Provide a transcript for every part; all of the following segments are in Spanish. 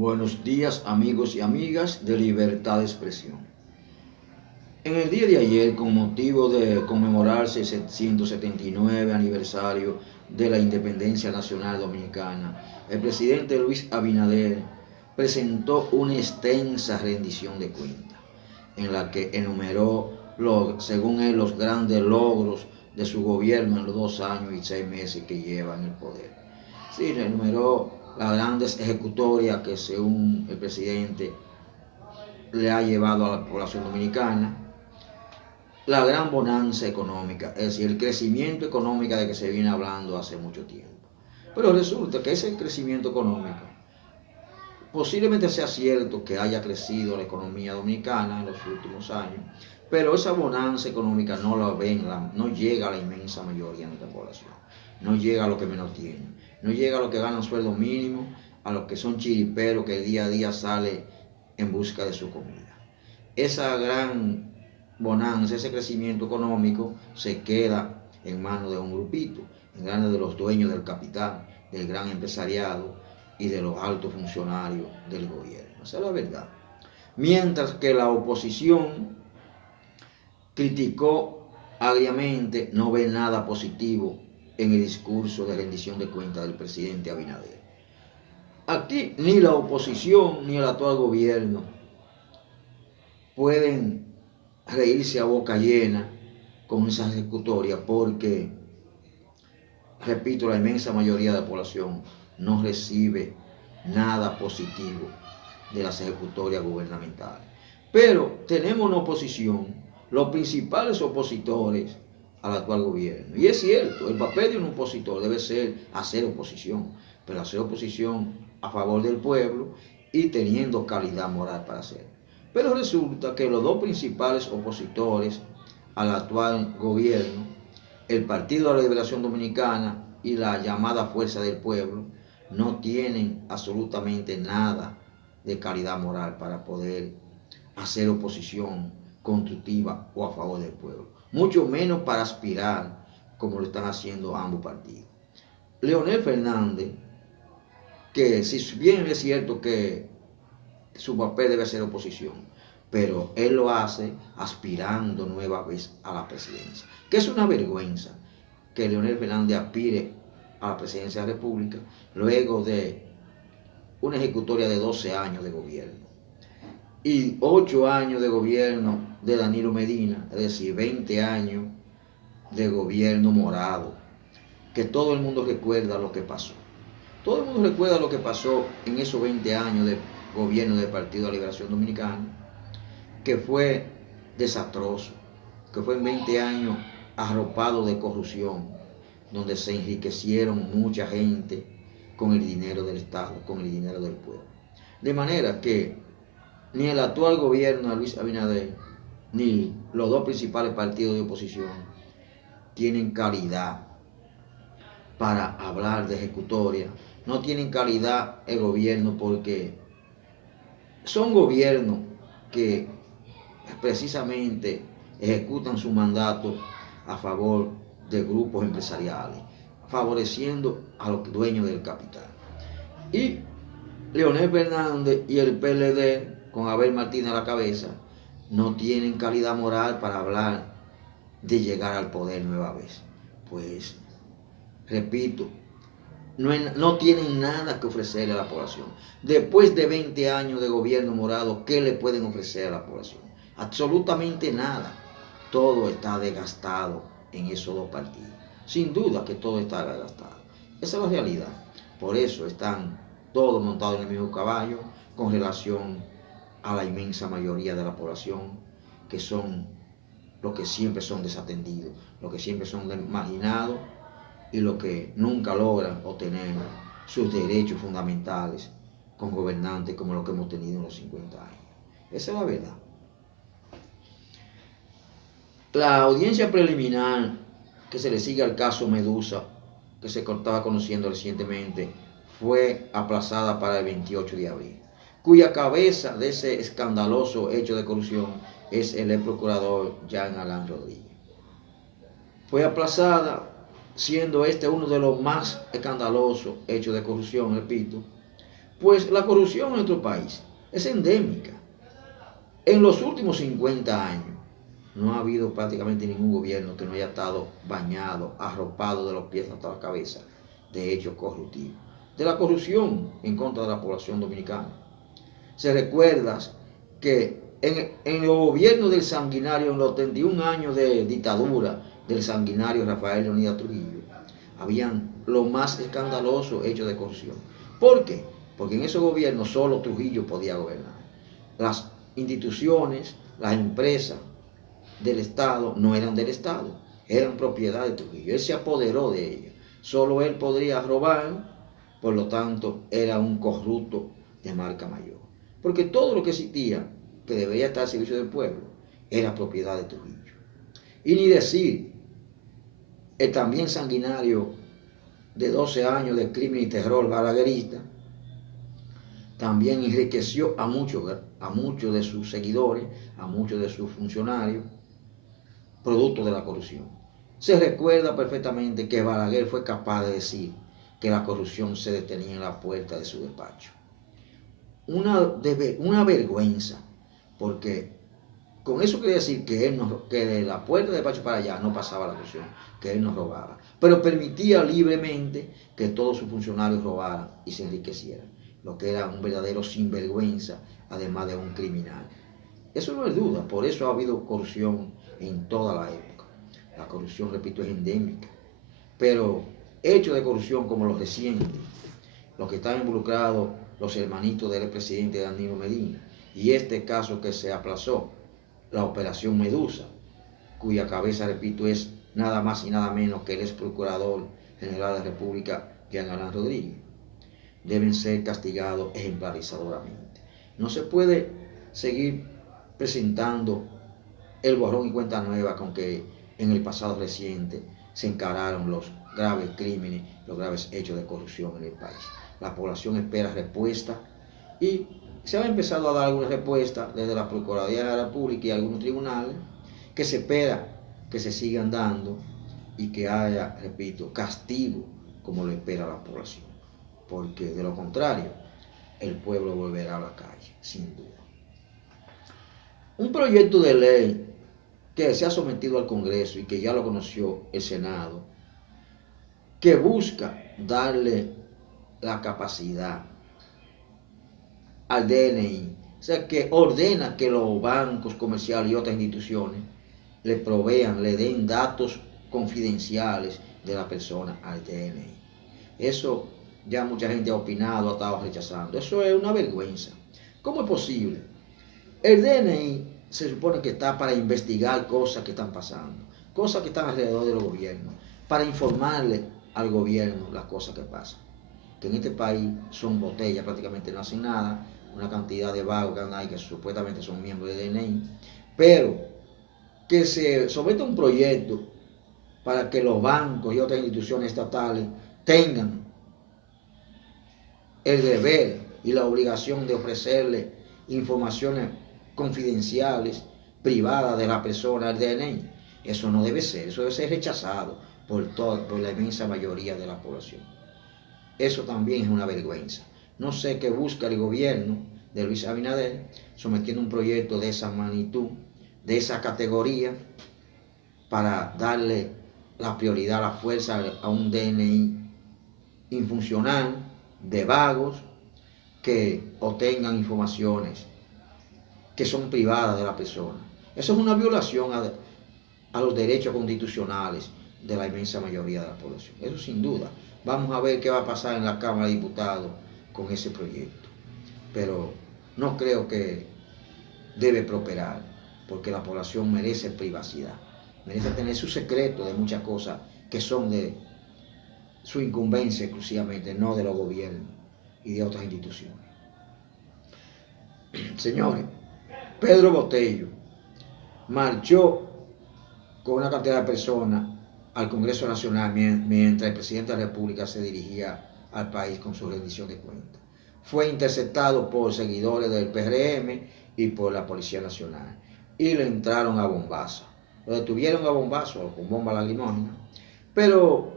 Buenos días amigos y amigas de Libertad de Expresión. En el día de ayer, con motivo de conmemorarse el 179 aniversario de la Independencia Nacional Dominicana, el presidente Luis Abinader presentó una extensa rendición de cuentas, en la que enumeró, según él, los grandes logros de su gobierno en los 2 años y 6 meses que lleva en el poder. Sí, enumeró las grandes ejecutorias que, según el presidente, le ha llevado a la población dominicana, la gran bonanza económica, es decir, el crecimiento económico de que se viene hablando hace mucho tiempo. Pero resulta que ese crecimiento económico, posiblemente sea cierto que haya crecido la economía dominicana en los últimos años, pero esa bonanza económica no la ven, no llega a la inmensa mayoría de nuestra población, no llega a los que menos tienen, no llega a los que ganan sueldo mínimo, a los que son chiriperos que día a día sale en busca de su comida. Esa gran bonanza, ese crecimiento económico se queda en manos de un grupito, en manos de los dueños del capital, del gran empresariado y de los altos funcionarios del gobierno. Esa es la verdad. Mientras que la oposición criticó agriamente, no ve nada positivo en el discurso de rendición de cuentas del presidente Abinader. Aquí ni la oposición ni el actual gobierno pueden reírse a boca llena con esa ejecutoria porque, repito, la inmensa mayoría de la población no recibe nada positivo de las ejecutorias gubernamentales. Pero tenemos una oposición, los principales opositores al actual gobierno. Y es cierto, el papel de un opositor debe ser hacer oposición, pero hacer oposición a favor del pueblo y teniendo calidad moral para hacerlo. Pero resulta que los dos principales opositores al actual gobierno, el Partido de la Liberación Dominicana y la llamada Fuerza del Pueblo, no tienen absolutamente nada de calidad moral para poder hacer oposición constructiva o a favor del pueblo, mucho menos para aspirar como lo están haciendo ambos partidos. Leonel Fernández, que si bien es cierto que su papel debe ser oposición, pero él lo hace aspirando nueva vez a la presidencia, que es una vergüenza que Leonel Fernández aspire a la presidencia de la República luego de una ejecutoria de 12 años de gobierno y 8 años de gobierno de Danilo Medina, es decir, 20 años de gobierno morado, que todo el mundo recuerda lo que pasó. Todo el mundo recuerda lo que pasó en esos 20 años de gobierno del Partido de la Liberación Dominicana, que fue desastroso, que fue en 20 años arropado de corrupción, donde se enriquecieron mucha gente con el dinero del Estado, con el dinero del pueblo. De manera que ni el actual gobierno de Luis Abinader, ni los dos principales partidos de oposición tienen calidad para hablar de ejecutoria. No tienen calidad el gobierno porque son gobiernos que precisamente ejecutan su mandato a favor de grupos empresariales, favoreciendo a los dueños del capital. Y Leonel Fernández y el PLD, con Abel Martínez a la cabeza, no tienen calidad moral para hablar de llegar al poder nueva vez. Pues, repito, no tienen nada que ofrecerle a la población. Después de 20 años de gobierno morado, ¿qué le pueden ofrecer a la población? Absolutamente nada. Todo está desgastado en esos dos partidos. Sin duda que todo está desgastado. Esa es la realidad. Por eso están todos montados en el mismo caballo con relación a la inmensa mayoría de la población, que son los que siempre son desatendidos, los que siempre son marginados y los que nunca logran obtener sus derechos fundamentales con gobernantes como los que hemos tenido en los 50 años. Esa es la verdad. La audiencia preliminar que se le sigue al caso Medusa, que se estaba conociendo recientemente, fue aplazada para el 28 de abril, cuya cabeza de ese escandaloso hecho de corrupción es el ex procurador Jean Alain Rodríguez. Fue aplazada, siendo este uno de los más escandalosos hechos de corrupción, repito, Pues la corrupción en nuestro país es endémica. En los últimos 50 años no ha habido prácticamente ningún gobierno que no haya estado bañado, arropado de los pies hasta la cabeza de hechos corruptivos. De la corrupción en contra de la población dominicana. Se recuerda que en los gobiernos del sanguinario, en los 31 años de dictadura del sanguinario Rafael Leónidas Trujillo, habían los más escandalosos hechos de corrupción. ¿Por qué? Porque en esos gobiernos solo Trujillo podía gobernar. Las instituciones, las empresas del Estado no eran del Estado, eran propiedad de Trujillo. Él se apoderó de ellas. Solo él podría robar, por lo tanto era un corrupto de marca mayor. Porque todo lo que existía, que debería estar al servicio del pueblo, era propiedad de Trujillo. Y ni decir, el también sanguinario de 12 años de crimen y terror balaguerista, también enriqueció a muchos de sus seguidores, a muchos de sus funcionarios, producto de la corrupción. Se recuerda perfectamente que Balaguer fue capaz de decir que la corrupción se detenía en la puerta de su despacho. Una vergüenza, porque con eso quería decir que de la puerta del despacho para allá no pasaba la corrupción, que él no robaba, pero permitía libremente que todos sus funcionarios robaran y se enriquecieran, lo que era un verdadero sinvergüenza, además de un criminal. Eso no es duda, por eso ha habido corrupción en toda la época. La corrupción, repito, es endémica, pero hechos de corrupción como los recientes, los que están involucrados, los hermanitos del expresidente Danilo Medina, y este caso que se aplazó, la operación Medusa, cuya cabeza, repito, es nada más y nada menos que el ex procurador general de la República, Jean Alain Rodríguez, deben ser castigados ejemplarizadoramente. No se puede seguir presentando el borrón y cuenta nueva con que en el pasado reciente se encararon los graves crímenes, los graves hechos de corrupción en el país. La población espera respuesta y se ha empezado a dar algunas respuestas desde la Procuraduría de la República y algunos tribunales que se espera que se sigan dando y que haya, repito, castigo como lo espera la población. Porque de lo contrario, el pueblo volverá a la calle, sin duda. Un proyecto de ley que se ha sometido al Congreso y que ya lo conoció el Senado, que busca darle la capacidad al DNI, o sea, que ordena que los bancos comerciales y otras instituciones le provean, le den datos confidenciales de la persona al DNI. Eso ya mucha gente ha opinado, ha estado rechazando. Eso es una vergüenza. ¿Cómo es posible? El DNI se supone que está para investigar cosas que están pasando, cosas que están alrededor del gobierno, para informarle al gobierno las cosas que pasan. Que en este país son botellas, prácticamente no hacen nada, una cantidad de vagos que andan ahí que supuestamente son miembros del DNI, pero que se someta un proyecto para que los bancos y otras instituciones estatales tengan el deber y la obligación de ofrecerle informaciones confidenciales, privadas de la persona al DNI. Eso no debe ser, eso debe ser rechazado por la inmensa mayoría de la población. Eso también es una vergüenza. No sé qué busca el gobierno de Luis Abinader sometiendo un proyecto de esa magnitud, de esa categoría, para darle la prioridad, la fuerza a un DNI infuncional, de vagos, que obtengan informaciones que son privadas de la persona. Eso es una violación a los derechos constitucionales de la inmensa mayoría de la población. Eso sin duda. Vamos a ver qué va a pasar en la Cámara de Diputados con ese proyecto. Pero no creo que debe prosperar, porque la población merece privacidad, merece tener su secreto de muchas cosas que son de su incumbencia exclusivamente, no de los gobiernos y de otras instituciones. Señores, Pedro Botello marchó con una cantidad de personas al Congreso Nacional mientras el presidente de la República se dirigía al país con su rendición de cuentas. Fue interceptado por seguidores del PRM y por la Policía Nacional y le entraron a bombazo. Lo detuvieron a bombazo con bomba lacrimógena. Pero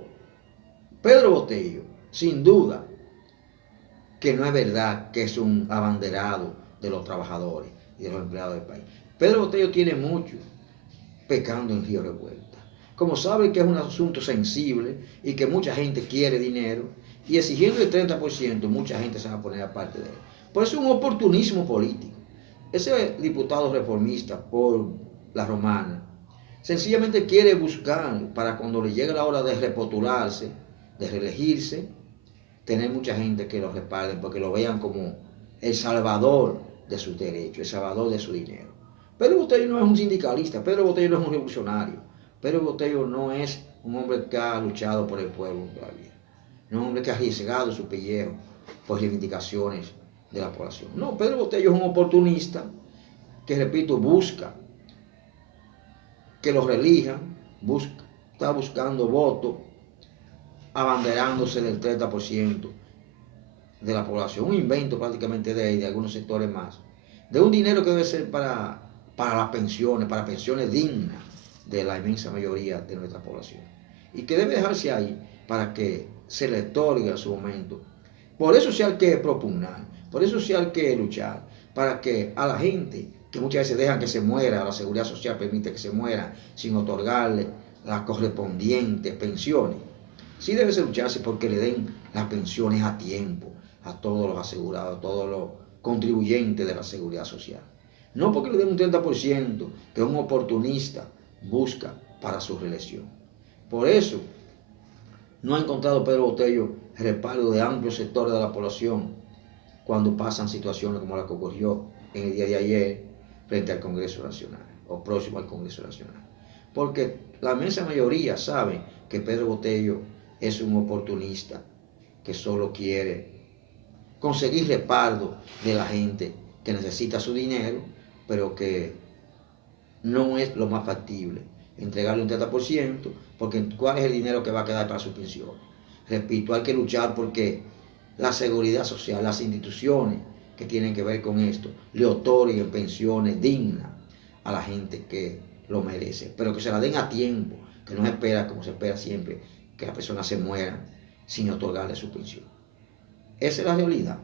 Pedro Botello, sin duda, que no es verdad que es un abanderado de los trabajadores y de los empleados del país. Pedro Botello tiene mucho pecando en Río Revuelta. Como sabe que es un asunto sensible y que mucha gente quiere dinero, y exigiendo el 30%, mucha gente se va a poner aparte de él. Por eso es un oportunismo político. Ese diputado reformista por la Romana sencillamente quiere buscar, para cuando le llegue la hora de repostularse, de reelegirse, tener mucha gente que lo respalde, porque lo vean como el salvador de sus derechos, el salvador de su dinero. Pedro Botello no es un sindicalista, Pedro Botello no es un revolucionario, Pedro Botello no es un hombre que ha luchado por el pueblo todavía, no es un hombre que ha arriesgado su pellejo por reivindicaciones de la población. No, Pedro Botello es un oportunista que, repito, busca que lo reelijan, está buscando votos, abanderándose del 30% de la población, un invento prácticamente de él y de algunos sectores más, de un dinero que debe ser para las pensiones, para pensiones dignas de la inmensa mayoría de nuestra población, y que debe dejarse ahí para que se le otorgue a su momento. Por eso sí hay que propugnar, por eso sí hay que luchar, para que a la gente que muchas veces dejan que se muera, la seguridad social permite que se muera sin otorgarle las correspondientes pensiones. Sí debe lucharse porque le den las pensiones a tiempo a todos los asegurados, a todos los contribuyentes de la seguridad social. No porque le den un 30% que un oportunista busca para su reelección. Por eso no ha encontrado Pedro Botello respaldo de amplios sectores de la población cuando pasan situaciones como la que ocurrió en el día de ayer frente al Congreso Nacional o próximo al Congreso Nacional. Porque la inmensa mayoría sabe que Pedro Botello es un oportunista que solo quiere conseguir respaldo de la gente que necesita su dinero, pero que no es lo más factible entregarle un 30%, porque ¿cuál es el dinero que va a quedar para su pensión? Repito, hay que luchar porque la seguridad social, las instituciones que tienen que ver con esto, le otorguen pensiones dignas a la gente que lo merece, pero que se la den a tiempo, que no se espera, como se espera siempre, que las personas se mueran sin otorgarle su pensión. Esa es la realidad.